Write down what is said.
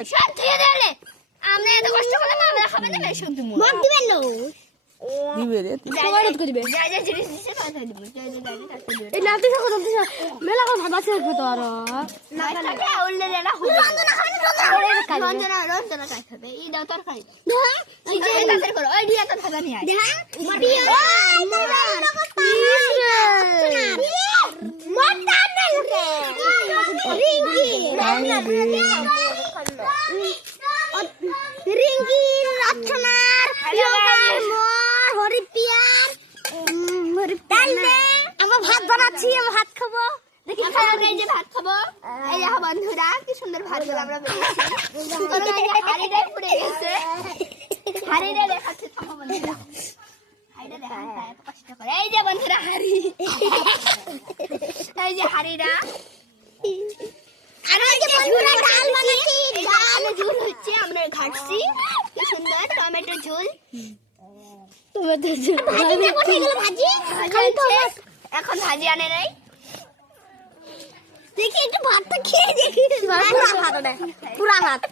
সব ধুয়ে দিলে আমরা এত কষ্ট করলাম আমরা খাবেন না সব দিমু মত দিবেন না দিবে রে সবাই করে দিবে যা যা জিনিস দিছে কথা দিব যা যা গাড়ি থাকতে দিবে এই নাতি কথা বলছিস মেলা কথা বাঁচে রাখবে তো আর না থাকে উল্লে না হবে রঞ্জনা রঞ্জনা কাই খাবে এই দাও তোর খাই এই যে তাড়াতাড়ি করো ওই দিয়া তো ভাজা নিয়ে আয় মাটি মোরা মোটা না রিঙ্গি রিঙ্গি রচনার মোর হরিপিয়ার আমরা ভাত বানাচ্ছি আমরা ভাত খাবো দেখি এই যে ভাত খাবো এই যে বন্ধুরা কি সুন্দর ভাত গুলো আমরা বেরিয়েছি হাড়িটা পুড়ে গেছে হাড়িটা দেখাচ্ছে থামো বন্ধুরা হাড়িটা দেখা এত কষ্ট করে এই যে বন্ধুরা হাড়ি এই যে হাড়িটা আর এই যে বন্ধুরা ডাল বানাচ্ছি ডাল ঝোল হচ্ছে আমরা ঘাটছি কি সুন্দর টমেটো ঝোল টমেটো ঝোল ভাজি কোথায় গেল ভাজি এখন ভাজি আনে নাই দেখি একটু ভাতটা খেয়ে দেখি পুরা ভাত পুরা ভাত